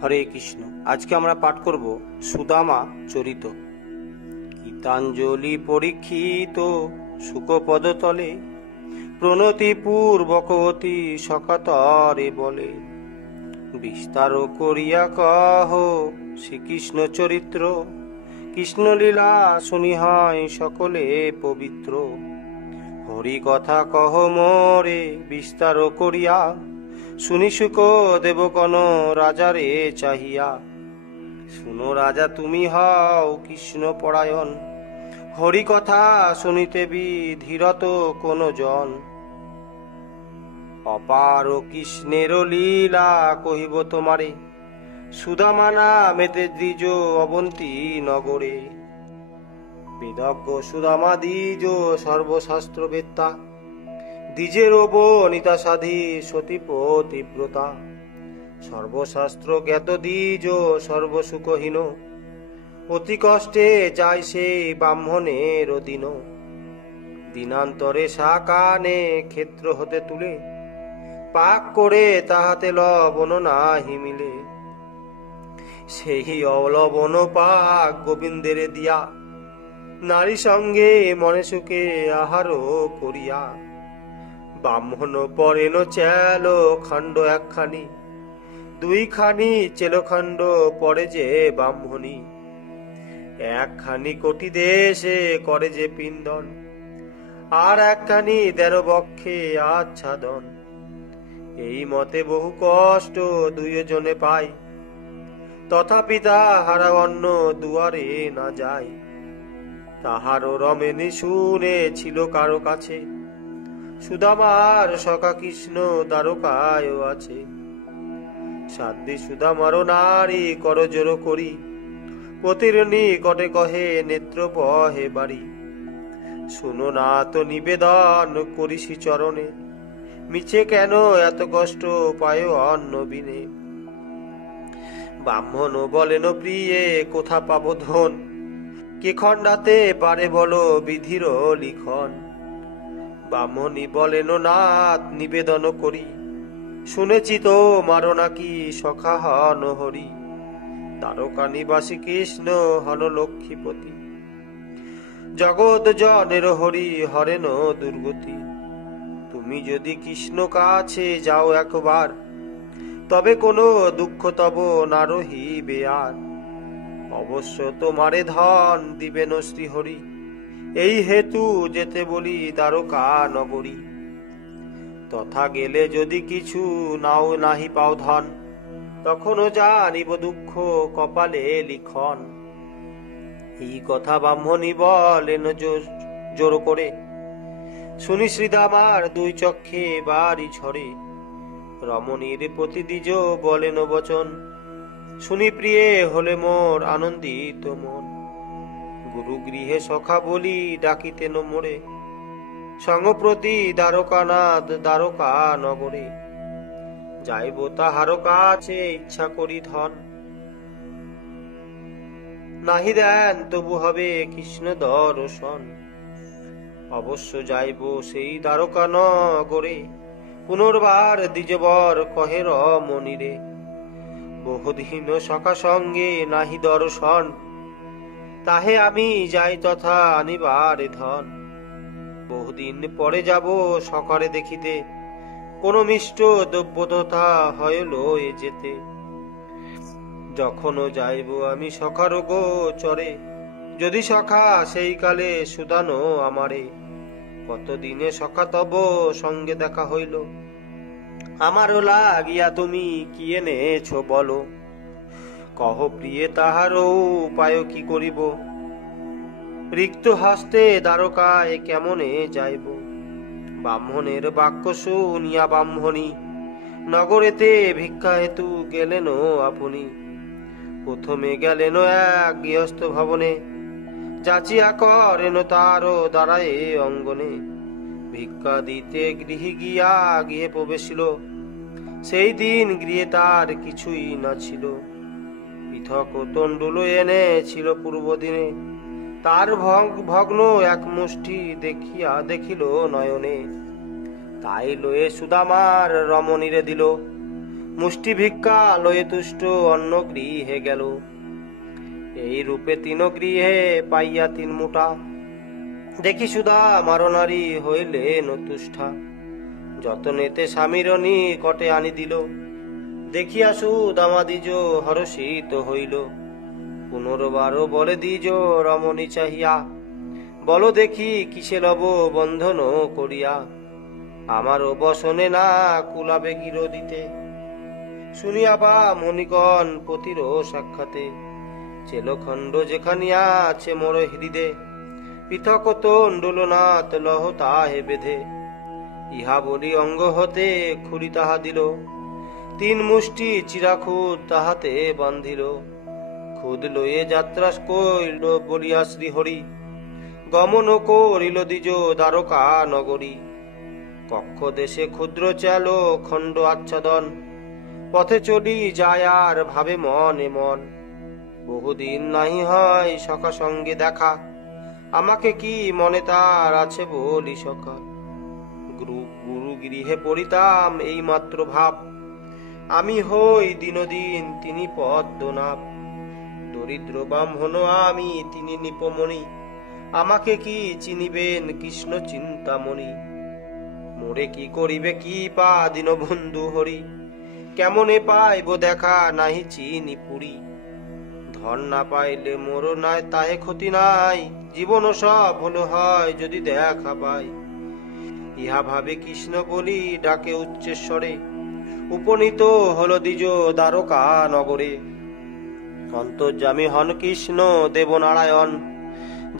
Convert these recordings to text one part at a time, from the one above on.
হরে কৃষ্ণ। আজকে আমরা পাঠ করব সুদামা চরিত। গীতাঞ্জলি পরীক্ষিত সুকপদ তলে প্রণতি পূর্বক অতি সকাতরে বলে, বিস্তার করিয়া কহ শ্রীকৃষ্ণ চরিত্র, কৃষ্ণলীলা শুনি হয় সকলে পবিত্র। হরি কথা কহ মোরে বিস্তার করিয়া, শুনি সুখ দেবগণ রাজারে চাহিয়া। শুনো রাজা তুমি হও কৃষ্ণ পরায়ণ, হরি কথা শুনিতে ধীরত কোন জন। অপার কৃষ্ণের লীলা কহিব তোমারে, সুদামা নামেতে দ্বিজ অবন্তী নগরে। বেদজ্ঞ সুদামা দ্বিজ সর্বশাস্ত্র বেত্তা, দ্বিজের বনিতা সাধি সতী পতিব্রতা। সর্বশাস্ত্র জ্ঞাত দ্বিজ সর্বসুখহীন, অতি কষ্টে যায় সেই ব্রাহ্মণের অধীন। দিনান্তরে সাকানে ক্ষেত্র হতে তুলে, পাক করে তাহাতে লবণ নাহি মিলে। সেই অলবণ পাক গোবিন্দের দিয়া, নারী সঙ্গে মনে সুখে আহার করিয়া। ব্রাহ্মণ পরেন চেল খণ্ড একখানি, দুইখানি চেলখণ্ড পরে যে ব্রাহ্মণী। একখানি কোটি দেশে করে যে পিণ্ডন, আর একখানি 13 বক্ষে আচ্ছাদন। এই মতে বহু কষ্ট দুইজনে পায়, তথাপি তাহারা অন্য দুয়ারে না যায়। তাহারও রমেনি শুনে ছিল কারো কাছে, সুদামার সখা কৃষ্ণ দ্বারকায় আছে। সাধ্যে সুদামারও নারী কর জোর করি, পতির নিকটে কহে নেত্র বহে বাড়ি। শুনো না তো নিবেদন করিসি চরণে, মিছে কেন এত কষ্ট পায় অন্য বিনে। ব্রাহ্মণ বলেন প্রিয়ে কোথা পাব ধন, কে খণ্ডাতে পারে বলো বিধির লিখন। ব্রাহ্মণী বলেন নাথ নিবেদন করি, শুনেছি তো মারো নাকি সখা হন হরি। দ্বারকা নিবাসী কৃষ্ণ হন লক্ষ্মীপতি, জগৎ জনের হরি হরেন দুর্গতি। তুমি যদি কৃষ্ণ কাছে যাও একবার, তবে কোনো দুঃখ তব না রহিবে আর। অবশ্য তোমারে ধন দিবেন শ্রীহরি, এই হেতু যেতে বলি দ্বারকা নগরী। তথা গেলে যদি কিছু নাও নাহি পাও ধন, তখনও জানিব দুঃখ কপালে লিখন। এই কথা ব্রাহ্মণী বলেন জোর করে, শুনি শ্রীদামার দুই চক্ষে বাড়ি ঝরে। রমণীর প্রতি দ্বিজ বলেন বচন, শুনি প্রিয়ে হলে মোর আনন্দিত মন। গুরু গৃহে সখা বলি ডাকিতেন মোরে, সঙ্গপ্রতি দ্বারকানাথ দ্বারকা নগরে। যাইব তাহার কাছে ইচ্ছা করি ধন, নাহি দেন তবু হবে কৃষ্ণ দর্শন। অবশ্য যাইব সেই দ্বারকা নগরে, পুনর্বার দ্বিজবর কহে রমণীরে। বহুদিন সখা সঙ্গে নাহি দর্শন, তাহে আমি যাই তথা আনিবার ধন। বহুদিন পরে যাব সকারে দেখিতে, কোন মিষ্ট দ্রব্য তথা হয় লয়ে যেতে। যখনও যাইব আমি সখার গোচরে, যদি সখা সেই কালে সুদানো আমারে। কতদিনে সখা তব সঙ্গে দেখা হইল, আমারও লাগিয়া তুমি কি এনেছ বলো। কহ প্রিয়ে তাহারও উপায় কি করিব, রিক্ত হস্তে দ্বারকায় কেমনে যাইব। ব্রাহ্মণের বাক্য শুনিয়া ব্রাহ্মণী, নগরেতে ভিক্ষা হেতু গেলেন আপনি। প্রথমে গেলেন এক গৃহস্থ ভবনে, যাচিয়া করেন তারও দ্বারায় অঙ্গনে। ভিক্ষা দিতে গৃহে গিয়া গৃহে প্রবেশিল, সেই দিন গৃহে তার কিছুই না ছিল। পৃথক তণ্ডুল এনেছিল পূর্বদিনে, তার ভগ্ন এক মুষ্টি দেখিল নয়নে। তাই লয়ে সুদামার রমণীরে দিল, মুষ্টি ভিক্ষা লয়ে তুষ্ট অন্ন গৃহে গেল। এই রূপে তিন গৃহে পাইয়া তিন মুঠা, দেখি সুধা মারনারী হইলে নতুষ্ঠা। যতনেতে স্বামীর নিকটে আনি দিল, দেখিয়া সুদামা দ্বিজ হরষিত হইল। পুনর্বার বলে দ্বিজ রমণী চাহিয়া, বল দেখি কিসে লব বন্ধন করিয়া। আমার বসনে না কুলাবে গির দিতে, শুনিয়া বা মণিগণ পতির সাক্ষাতে। চেলখণ্ড যেখানিয়া আছে মোর হৃদে, পৃথক তণ্ডুলনাথ লহ তাহে বেঁধে। ইহা বলি অঙ্গ হতে খুরি তাহা দিল, তিন মুষ্টি চিরাখুদ তাহাতে বান্ধিল। খুদ লয়ে যাত্রা কইল বলিয়া শ্রীহরি, গমন করিল দ্বিজ দ্বারকা নগরী। কক্ষ দেশে ক্ষুদ্র চাল খণ্ড আচ্ছাদন, পথে চলি যায় আর ভাবে মনে মন। বহুদিন নাহি হয় সখা সঙ্গে দেখা, আমাকে কি মনে তার আছে বলি সখা। গুরু গৃহে পড়িতাম এই মাত্র ভাব, আমি হই দিনদিন তিনি পদ্মনাভ। দরিদ্র ব্রাহ্মণ আমি তিনি নিপমণি, আমাকে কি চিনিবেন কৃষ্ণ চিন্তামণি। মোরে কি করিবে কি পা দীনবন্ধু হরি, কেমনে পাইব দেখা নাহি চিনি পুরি। ধন না পাইলে মোর নাই তাহে ক্ষতি নাই, জীবন সব হলো হয় যদি দেখা পাই। ইহা ভাবে কৃষ্ণ বলি ডাকে উচ্চেশ্বরে, উপনীত হল দ্বিজ দ্বারকা নগরে। অন্তর্যামী হন কৃষ্ণ দেবনারায়ণ,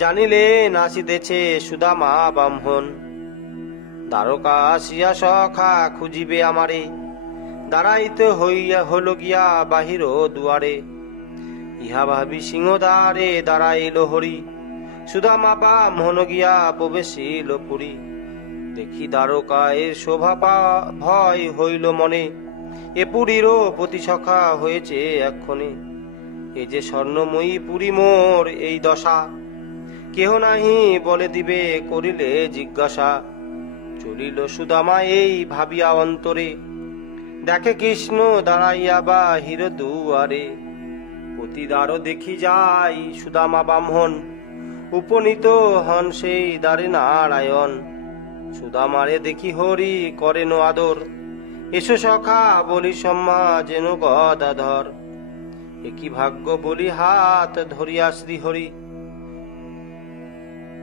জানিলেন আসিতেছে সুদামা ব্রাহ্মণ। দ্বারকা আসিয়া সখা খুঁজিবে আমারে, দাঁড়াইতে হইয়া হল গিয়া বাহির দুয়ারে। ইহা ভাবি সিংহদ্বারে দাঁড়াইল হরি, সুদামা ব্রাহ্মণ গিয়া প্রবেশিল পুরী। দেখি দ্বারকা এর শোভা ভয় হইল মনে, এ পুরীরও প্রতি সখা হয়েছে এক্ষণে। এ যে স্বর্ণময়ী পুরী মোর এই দশা, কেহ নাহি বলে দিবে করিলে জিজ্ঞাসা। চলিল সুদামা এই ভাবিয়া অন্তরে, দেখে কৃষ্ণ দাঁড়াইয়া বাহির দুয়ারে। প্রতিদ্বার দেখি যাই সুদামা ব্রাহ্মণ, উপনীত হন সেই দ্বারে নারায়ণ। সুদামারে দেখি হরি করেন আদর, এসো সখা বলি সম্মা যেন গদাধর। একই ভাগ্য বলি হাত ধরিয়া শ্রীহরি,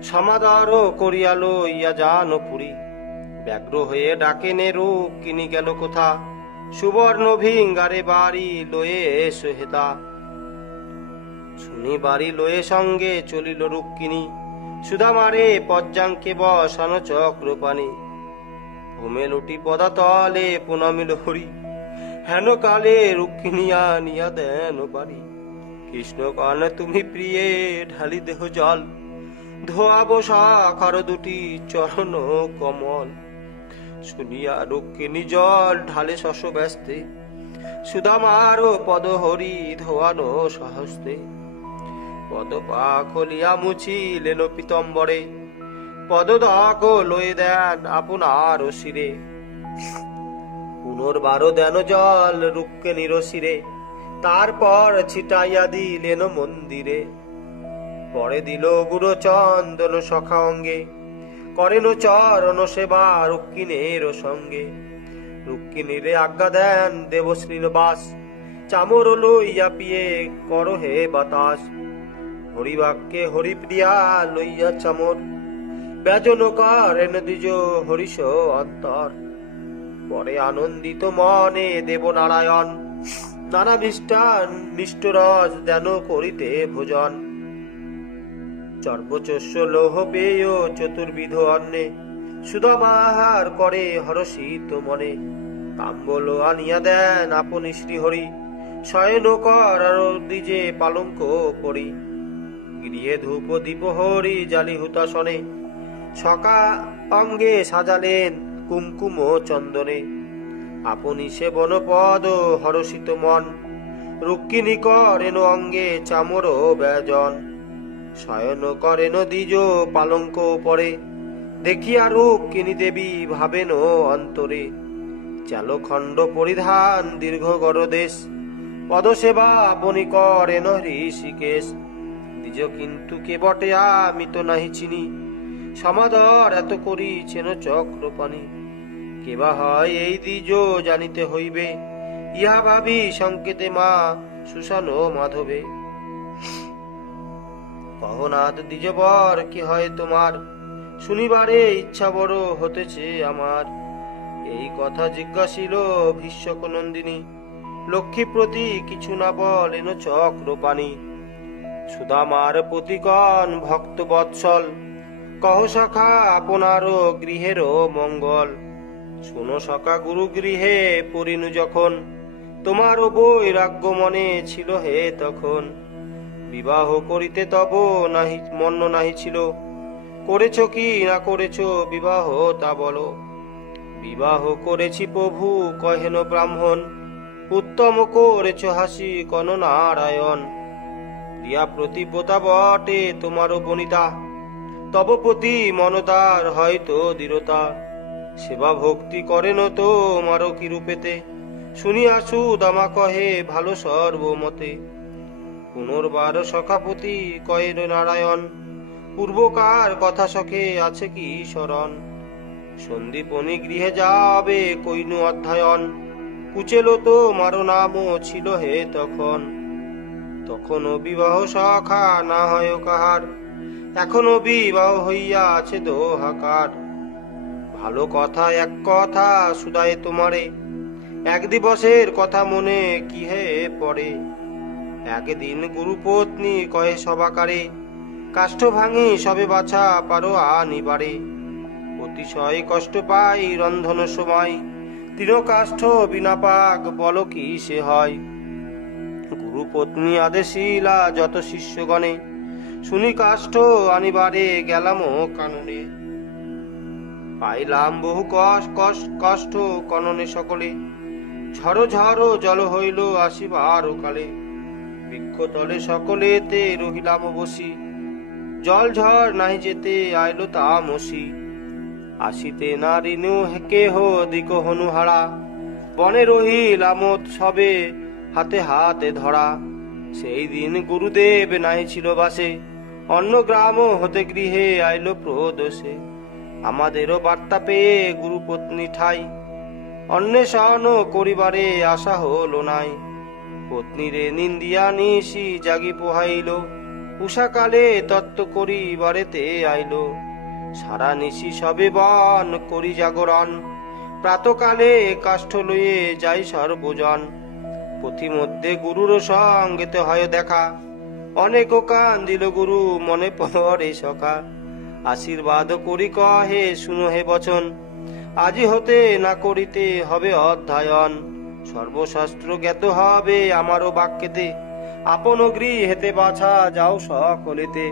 সমাদর করিয়া লইয়া যান পুরী। ব্যগ্র হয়ে ডাকে নে রূপ কিনি গেল কোথা, সুবর্ণ ভিঙ্গারে বাড়ি লয়ে এসো হেতা। শুনি বাড়ি লয়ে সঙ্গে চলিল রুক্মিণী, সুদামারে পজ্জাঙ্কে বসান চক্রপাণি। ভূমে লুটি পদাতলে পুনমিল হরি, হেন কালে রুক্মিণী আনিয়া দেন বাড়ি। কৃষ্ণ কান তুমি প্রিয়ে ঢালি দেহ জল, ধোয়াব সাখার দুটি চরণ কমল। শুনিয়া রুক্মিণী জল ঢালে শশ ব্যস্তে, সুদামার পদ হরি ধোয়ানো সহস্তে। পদ পা খলিয়া মুছিলেন পীতম্বরে, পদদাগ লয়ে দেন আপনার শিরে। পুনর্বার দেন জল রুক্মিণীর শিরে, তারপর ছিটাইয়া দিলেন মন্দিরে। পরে দিল গুরু চন্দন সখা অঙ্গে, করেন চরণ সেবা রুক্মিণীর সঙ্গে। রুক্মিণীরে আজ্ঞা দেন দেবশ্রীর বাস, চামর লইয়া পিয়ে কর হে বাতাস। হরিবাক্যে হরিপ্রিয়া লইয়া চামর, ব্যজন করেন দ্বিজ হরিষ অন্তর। পরে আনন্দিত মনে দেবনারায়ণ, নানা মিষ্টান মিষ্টরস দেন করিতে ভোজন। চর্বচস্য লৌহ পেয় চতুর্বিধ অন্নে, সুদামাহার করে হরষিত মনে। তাম্বল আনিয়া দেন আপনি শ্রীহরি, শয়ন কর দ্বিজে পালঙ্ক পরি। গৃহে ধূপ দীপ হরি জালি হুতাসনে, সকা অঙ্গে সাজালেন কুমকুম চন্দনে। আপনি সেবন পদ হরষিত মন, রুক্মিণী করেন অঙ্গে চামর ব্যজন। শয়ন করেন দ্বিজ পালঙ্ক পরে, দেখিয়া রুক্মিণী দেবী ভাবেন অন্তরে। চালো খণ্ড পরিধান দীর্ঘ গরদেশ, পদসেবা বনি করেন ঋষিকেশ। দ্বিজ কিন্তু কে বটে আমি তো নাহি চিনি, সমাদর এত করিছেন চক্রপাণি। কেবা হয় এই দ্বিজ জানিতে হইবে, ইহা ভাবি সংকেতে মা সুশান মাধবে। কহনাথ দ্বিজবর কি হয় তোমার, শুনিবারে ইচ্ছা বড় হতেছে আমার। এই কথা জিজ্ঞাসিল ভীষ্মক নন্দিনী, লক্ষ্মী প্রতি কিছু না বলেন চক্রপাণি। সুদামার প্রতিকন ভক্ত বৎসল, কহ সখা আপনার গৃহের মঙ্গল। শুনো সখা গুরু গৃহে পরিনু যখন, তোমার বৈরাগ্য মনে ছিল হে তখন। বিবাহ করিতে তব নাহি মন্য নাহি ছিল, করেছ কি না করেছ বিবাহ তা বলো। বিবাহ করেছি প্রভু কহেন ব্রাহ্মণ, উত্তম করেছ হাসি কন নারায়ণ। প্রিয়া প্রতিব্রতা বটে তোমারও বনিতা, তব প্রতি মনতার হয়তো দৃঢ়তা। সেবা ভক্তি করেন তো মারো কি রূপেতে, শুনিয়া সুদামা কহে ভালো সর্বমতে। পুনর্বার সখাপতি কয়ের নারায়ণ, পূর্বকার কথা সখে আছে কি স্মরণ। সন্দীপনী গৃহে যাবে কইনু অধ্যয়ন, কুচেল তো মারো নামও ছিল হে তখন। তখনও বিবাহ সখা না হয় কাহার, এখনো বিবাহ হইয়া আছে দোহাকার। ভালো কথা এক কথা সুদায় তোমারে, এক দিবসের কথা মনে কি হে পড়ে। একদিন গুরুপত্নী কহে সবাকারে, কাষ্ঠ ভাঙি সবে বাছা পারো আনিবারে। অতিশয় কষ্ট পাই রন্ধন সময়, তৃণ কাষ্ঠ বিনা পাক বল কি সে হয়। গুরুপত্নী আদেশিলা যত শিষ্যগণে, শুনি কাষ্ঠ আনিবারে গেলাম কাননে। পাইলাম বহু কষ্ট কননে সকলে, ঝড় ঝড় জল হইল আসিবার কালে। বৃক্ষতলে সকলেতে রহিলাম বসি, জল ঝড় নাই যেতে আইলো তামসি। আসিতে নারিনু কেহ দিক হনুহারা, বনে রহিলাম সবে হাতে হাতে ধরা। সেই দিন গুরুদেব নাই ছিল বাসে, অন্য গ্রাম হতে গৃহে আইলো প্রদোষে। আমাদেরও বার্তা পেয়ে গুরুপত্নী ঠাই, অন্বেষণ করিবারে আশা হলো নাই। পত্নীরে নিন্দিয়া নিশি জাগি পোহাইল, উষাকালে তত্ত্ব করিবারেতে আইল। সারা নিশি সবে বন করি জাগরণ, প্রাতকালে কাষ্ঠ লইয়ে যাই সর্বজন। পথিমধ্যে গুরুর সঙ্গেতে হয় দেখা, অনেক কান দিল গুরু মনে পড়ে সখা। আশীর্বাদ করি কহে শুনো হে বচন, আজি হতে না করিতে হবে অধ্যয়ন। সর্বশাস্ত্র জ্ঞাত হবে আমারও বাক্যেতে, আপন গৃহেতে বাছা যাও সকলেতে।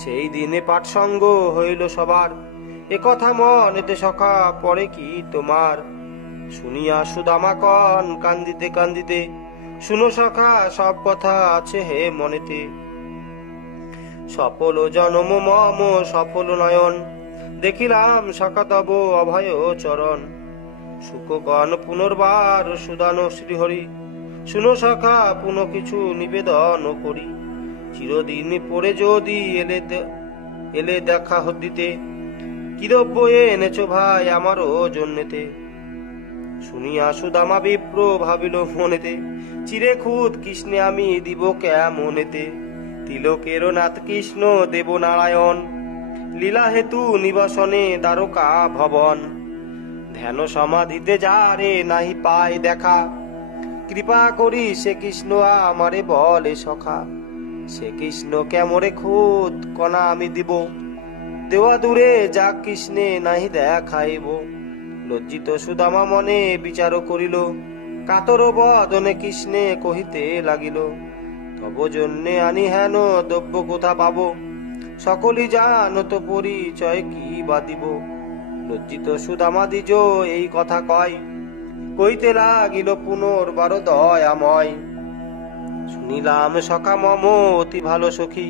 সেই দিনে পাঠসঙ্গ হইল সবার, একথা মনেতে সখা পরে কি তোমার। শুনিয়া সুদামা কন কান্দিতে কান্দিতে, শুনো সখা সব কথা আছে হে মনেতে। সফল জনম মম সফল নয়ন, দেখিলাম সখা তব অভয় চরণ। সুকগণ পুনর্বার সুদান শ্রীহরি, শুনো সখা পুনঃ কিছু নিবেদন করি। চিরদিন পরে যদি এলে দেখা দিতে, কি দ্রব্য এনেছো ভাই আমারও জন্যেতে। শুনিয়া সুদামা বিপ্র ভাবিল মনেতে, চিরে খুদ কৃষ্ণে আমি দিব কেমনেতে। তিলকের নাথ কৃষ্ণ দেব নারায়ণ, লীলা হেতু নিবাসনে দ্বারকা ভবন। ধ্যান সমাধিতে যারে নাহি পায় দেখা, কৃপা করি সে কৃষ্ণ আমারে বলে সখা। সে কৃষ্ণ কেমরে খুদ কণা আমি দিব, দেওয়া দূরে যা কৃষ্ণে নাহি দেখাইব। লজ্জিত সুদামা মনে বিচার করিল, কাতর বদনে কৃষ্ণে কহিতে লাগিল। তব জন্যে আনি হেন দ্রব্য কোথা পাব, সকলই জানত পরিচয় কি বা দিব। লজ্জিত সুদামা দ্বিজ এই কথা কয়, কইতে লাগিল পুনর্বার দয়াময়। শুনিলাম সখা মম অতি ভালো সখী,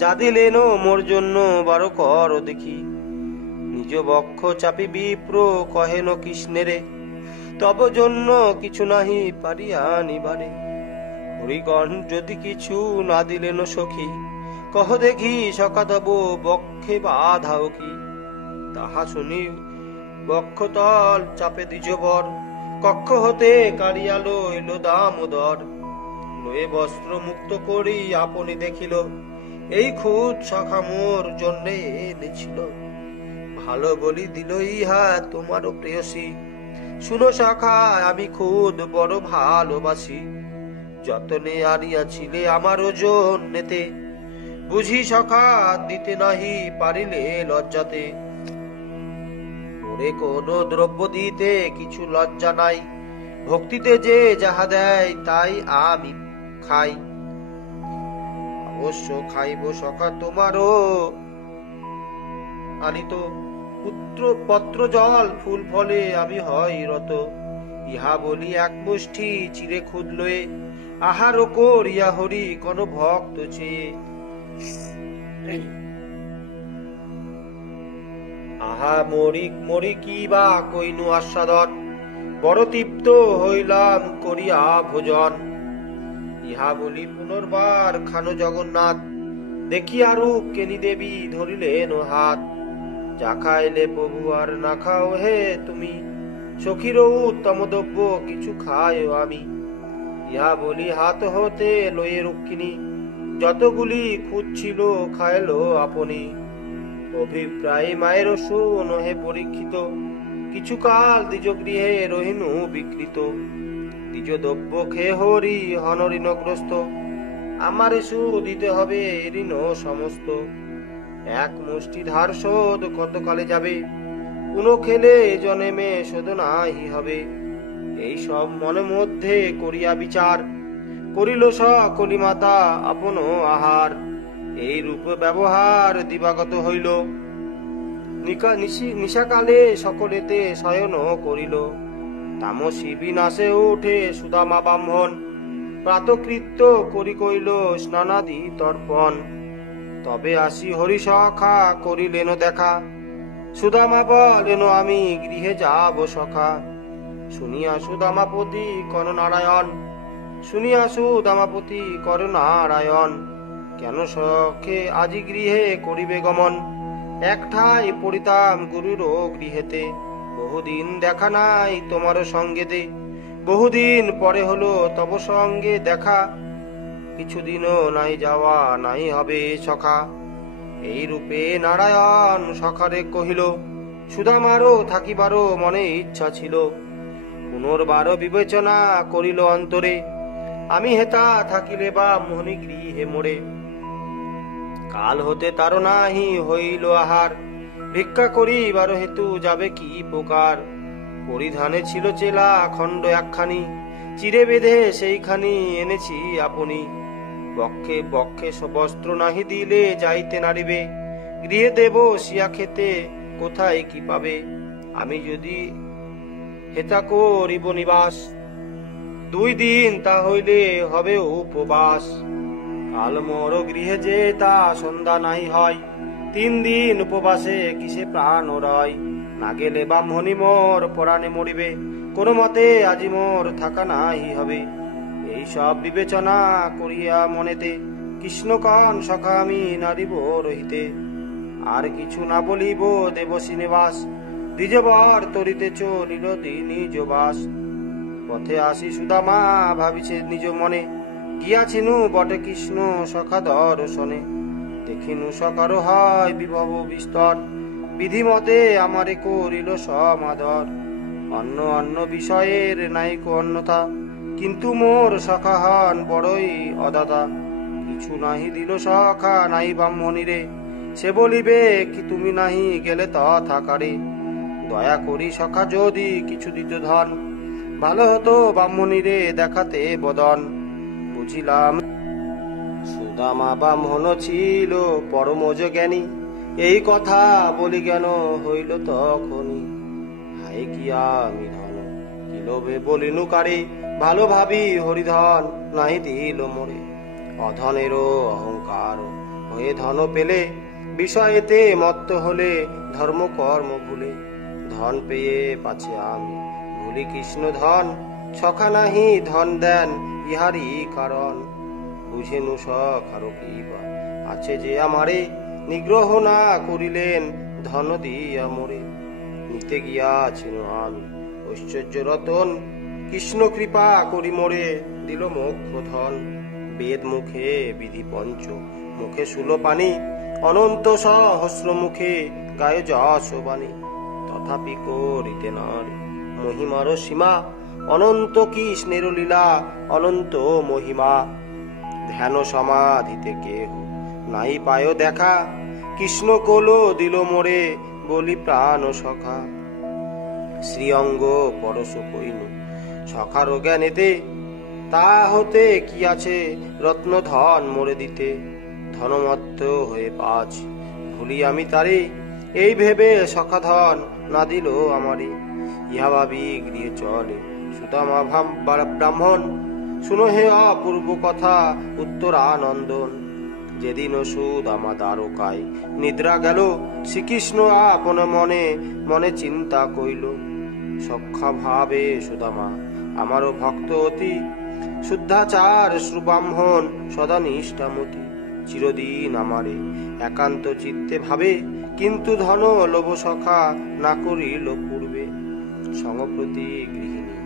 যা দিলেন মোর জন্য বারো কর দেখি। নিজ বক্ষ চাপি বিপ্র কহেন কৃষ্ণেরে, তব জন্য কিছু নাহি পারিয়া নিবারে। হরিগণ যদি কিছু না দিলেন সখী, কহ দেখি সখা তব বক্ষে বাধাও কি। তাহা শুনি বক্ষতল চাপে দ্বিজবর, কক্ষ হতে কাড়িয়া লইল দামোদর। লয়ে বস্ত্র মুক্ত করি আপনি দেখিল, এই খুদ সখা মোর জন্যে এনেছিল। ভালো বলি দিল ইহা তোমারও প্রেয়সী, শুনো সখা আমি খুদ বড় ভালোবাসি। যতনে আরিয়াছিলে আমার ওজন নেতে, বুঝি সখা দিতে নাহি পারিলে লজ্জাতে। ওরে কোন দ্রব্য দিতে কিছু লজ্জা নাই, ভক্তিতে যে যাহা দেয় তাই আমি খাই। অবশ্য খাইব সখা তোমারও আনিত পুত্র পত্র জল ফুল ফলে আমি হয় রত। ইহা বলি এক মুষ্টি চিরে খুদ লয়ে, আহার করিয়া হরি কোন ভক্ত চেয়ে। আহা মরি মরি কি বা কইনু আস্বাদন, বড় তৃপ্ত হইলাম করিয়া ভোজন। ইহা বলি পুনর্বার খানো জগন্নাথ, দেখিয়া রূপ কেনি দেবী ধরিলেন হাত। যা খাইলে প্রভু আর না খাও হে তুমি, সখীর উত্তম দ্রব্য কিছু খায় আমি। ইহা বলি হাত হতে লয়ে রুক্মিণী, যতগুলি খুঁজছিল খাইল আপনি। অভিপ্রায় মায়ের শুন হে পরীক্ষিত, কিছু কাল দ্বিজ গৃহে রহিনু বিকৃত। দ্বিজ দ্রব্য খেয়ে হরি হন ঋণগ্রস্ত, আমার সু দিতে হবে ঋণ সমস্ত। এক মুষ্টি ধার শোধ কতকালে যাবে, কোন খেলে জনেমে শোধ নাহি হবে। এই সব মনে মধ্যে করিয়া বিচার, করিল সকলি মাতা আপন আহার। এই রূপ ব্যবহার দিবাগত হইল, নিশাকালে সকলেতে শয়ন করিল। তামসী বিনাশে উঠে সুদামা ব্রাহ্মণ, প্রাতকৃত্য করি কইল স্নানাদি তর্পণ। তবে আসি হরি সখা করিলেন দেখা, সুদামা বলেন আমি গৃহে যাব সখা। শুনিয়া সুদামাপতি কর নারায়ণ, শুনিয়া সুদামাপতি কর নারায়ণ। কেন সখে আজি গৃহে করিবে গমন, একঠাই পড়িতাম গুরুর গৃহেতে। বহুদিন দেখা নাই তোমার সঙ্গেতে, বহুদিন পরে হলো তব সঙ্গে দেখা। কিছুদিনও নাই যাওয়া নাই হবে সখা। এই রূপে নারায়ণ সখারে কহিল, সুদামারও থাকিবারও মনে ইচ্ছা ছিল। পুনর্বার বিবেচনা করিল অন্তরে, আমি হেতা থাকিলে বা মোহনী গৃহে মোড়ে। কাল হতে তার নাহি হইল আহার, ভিক্ষা করিবার হেতু যাবে কি প্রকার। পরিধানে ছিল চেলা খণ্ড একখানি, চিরে বেঁধে সেইখানি এনেছি আপনি। বক্ষে বক্ষে বস্ত্র নাহি দিলে যাইতে নারিবে, গৃহে দেব শিয়া খেতে কোথায় কি পাবে। আমি যদি হেতা করিব নিবাস, 2 দিন তা হইলে হবে উপবাস। কাল মোর গৃহে যে তা সন্ধ্যা নাই হয়, 3 দিন উপবাসে কিসে প্রাণ রয়। না গেলে ব্রাহ্মণী মোর পরাণে মরিবে, কোন মতে আজি মোর থাকা নাহি হবে। এই সব বিবেচনা করিয়া মনেতে, কৃষ্ণকণ সখা আমি নারিব রহিতে। আর কিছু না বলিব দেবসী নিবাস, দ্বিজবর তরিতে চলিল নিজ বাস। পথে আসি সুদামা ভাবিছে নিজ মনে, গিয়াছিনু বটে কৃষ্ণ সখা দর্শনে। দেখিনু সখার হয় বিভব বিস্তর, বিধিমতে আমারে করিল সমাদর। অন্য অন্য বিষয়ের নাইকো অন্যথা, কিন্তু মোর সখা হন বড়ই অদাতা। কিছু নাহি দিল সখা নাই ব্রাহ্মণীরে, সে বলিবে কি তুমি নাহি গেলে তথাকারে। দয়া করি সখা যদি কিছু দিত ধন, ভালো হতো ব্রাহ্মণীরে দেখাতে বদন। বুঝিলাম সুদামা ব্রাহ্মণ ছিল পরমজ জ্ঞানী, এই কথা বলি জ্ঞান হইল তখনই। হাই গিয়া আমি ধন কি লোভে বলিনু কারে, ভালো ভাবি হরিধন নাহি দিল মোরে। অধনেরও অহংকার হয়ে ধন পেলে, বিষয়েতে মত্ত হলে ধর্ম কর্ম ভুলে। ধন পেয়ে পাছে আমি বলি কৃষ্ণ ধন সখা নাহি ধন দেন ইহারি কারণ বুঝেনু সখারো কিবা আছে যে আমারে নিগ্রহ না করিলেন ধন দিয়া মোরে নিতে গিয়াছিল আমি ঐশ্বর্য রতন কৃষ্ণ কৃপা করি মোরে দিল মোক্ষ ধন বেদ মুখে বিধি পঞ্চ মুখে সুলো পানি অনন্ত সহস্র মুখে গায়ে যশ বাণী তথাপি করিতে নারে মহিমার সীমা অনন্ত কৃষ্ণের লীলা অনন্ত মহিমা ধ্যান সমাধিতে কেহ নাই পায় দেখা কৃষ্ণ কোলো দিল মোরে বলি প্রাণ সখা শ্রীঅঙ্গ পরশ কইনু সখার জ্ঞানেতে তা হতে কি আছে রত্ন ধন মোরে দিতে ধনমত্ত হয়ে পাছ ভুলি আমি তারে এই ভেবে সখা ধন না দিল আমারে ইহা ভাবি গৃহে চলে সুদামা ব্রাহ্মণ শুনো হে অপূর্ব কথা উত্তরানন্দন যেদিন সুদামা দ্বারকায় নিদ্রা গেল শ্রীকৃষ্ণ আপন মনে মনে চিন্তা কইল সখ্যা ভাবে সুদামা আমারও ভক্ত অতি শুদ্ধাচার শ্রুব্রাহ্মণ সদা নিষ্ঠামতি চিরদিন আমারে একান্ত চিত্তে ভাবে কিন্তু ধন লোভ সখা না করিল পূর্বে সংপ্রতি গৃহিণী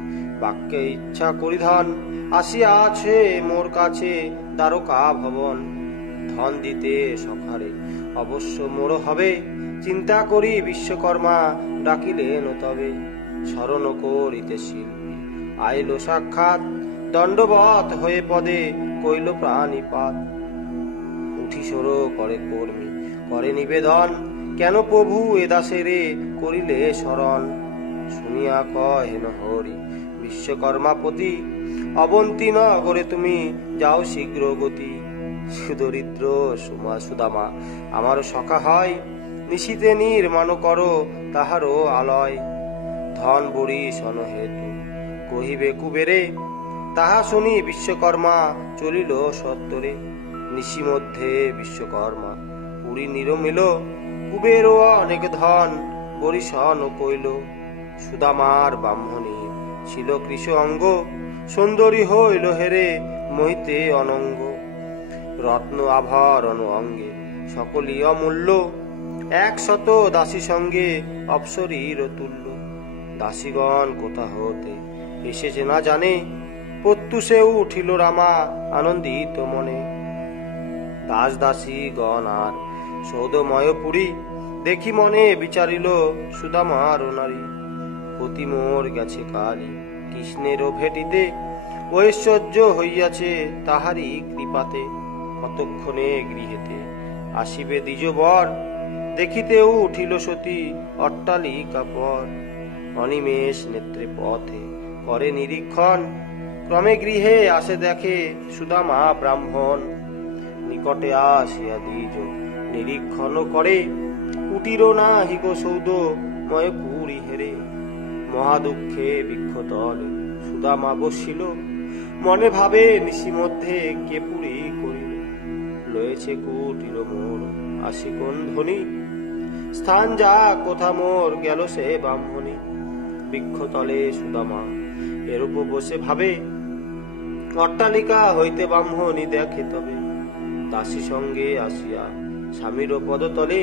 বাক্যে ইচ্ছা করি ধন আসিয়া আছে মোর কাছে দ্বারকা ভবন ধন দিতে সখারে অবশ্য মোর হবে চিন্তা করি বিশ্বকর্মা ডাকিলেন তবে স্মরণ করিতে শিল্পী আইল সাক্ষাৎ দণ্ডবত হয়ে পদে কইল প্রাণীপাত উঠি সরো করে কর্মী করে নিবেদন কেন প্রভু এ দাসেরে করিলে শরণ শুনিয়া কহেন হরি বিশ্বকর্মাপতি অবন্তী নগরে তুমি যাও শীঘ্র গতি সুদরিদ্র সুদামা আমার সখা হয় নিশীতে নির্মাণ করো তাহারও আলয় ধন বড়ি সন হেতু কহিবে কুবেরে তাহা শুনি বিশ্বকর্মা চলিল সত্তরে নিশি মধ্যে বিশ্বকর্মা পুরী নিরমিল কুবেরও অনেক ধন বরিশন কইল সুদামার ব্রাহ্মণী ছিল কৃষ অঙ্গ সুন্দরী হইল হেরে মহিতে অনঙ্গ রত্ন আভরণ অঙ্গে সকলই অমূল্য 100 দাসী সঙ্গে অপ্সরীর তুল্য দাসীগণ কোথা হতে এসেছে না জানে প্রত্যুষে উঠিল রামা আনন্দিত মনে দাস দাসী গণ আর সৌদময় পুরী দেখি মনে বিচারিল সুদামার নারী পতি মোর গেছে কালী কৃষ্ণেরও ভেটিতে ঐশ্বর্য হইয়াছে তাহারি কৃপাতে কতক্ষণে গৃহেতে আসিবে দ্বিজ বর দেখিতে উঠিল সতী অট্টালিকা পর অনিমেষ নেত্রে পথে করে নিরীক্ষণ ক্রমে গৃহে আসে দেখে সুদামা ব্রাহ্মণ নিকটে আসিয়া দ্বিজ নিরীক্ষণ করে কুটির না হিগ সৌদ ময় পুরী হেরে মহাদুঃখে বৃক্ষতলে সুদামা বসিল মনে ভাবে নিশি মধ্যে কে পুরী করিল লয়েছে কুটির মোর আসি কোন ধ্বনি স্থান যা কোথা মোর গেল সে ব্রাহ্মণী বৃক্ষতলে সুদামা এরূপ বসে ভাবে অট্টালিকা হইতে ব্রাহ্মণী দেখে তবে দাসী সঙ্গে আসিয়া স্বামীর পদতলে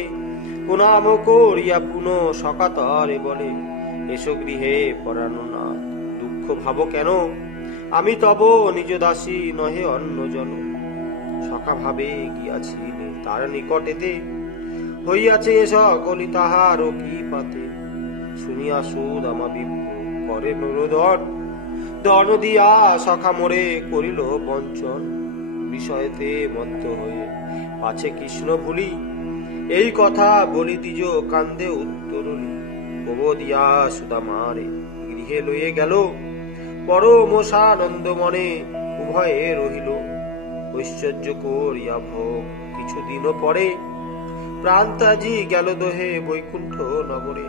প্রণাম করিয়া পুনঃ সকাতরে বলে এসো গৃহে পরানো না দুঃখ ভাব কেন আমি তব নিজ দাসী নহে অন্য জন সখা ভাবে গিয়াছিলে তার নিকটেতে হইয়াছে সকলি তাহার কি পাতে শুনিয়া সুদামা বিপ্র করে নুরোধন দন দিয়া সখা মোরে করিল বঞ্চন বিষয়েতে মত্ত হয়ে পাছে কৃষ্ণ ভুলি এই কথা বলি দ্বিজ কান্দে উত্তরলি কব দিয়া সুদামারে গৃহে লইয়ে গেল পরমসানন্দ মনে উভয়ে রহিল ঐশ্বর্য করিয়া ভোগ কিছুদিন পরে প্রান্তাজি গেল দোহে বৈকুণ্ঠ নগরে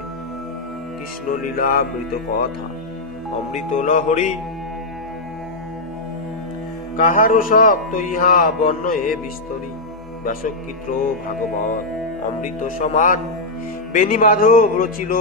কৃষ্ণ লীলা মৃত কথা অমৃত লহরী কাহারো শক্ত ইহা বর্ণয়ে বিস্তরি ব্যাসকৃত্র ভাগবত অমৃত সমান বেণী মাধব রচিল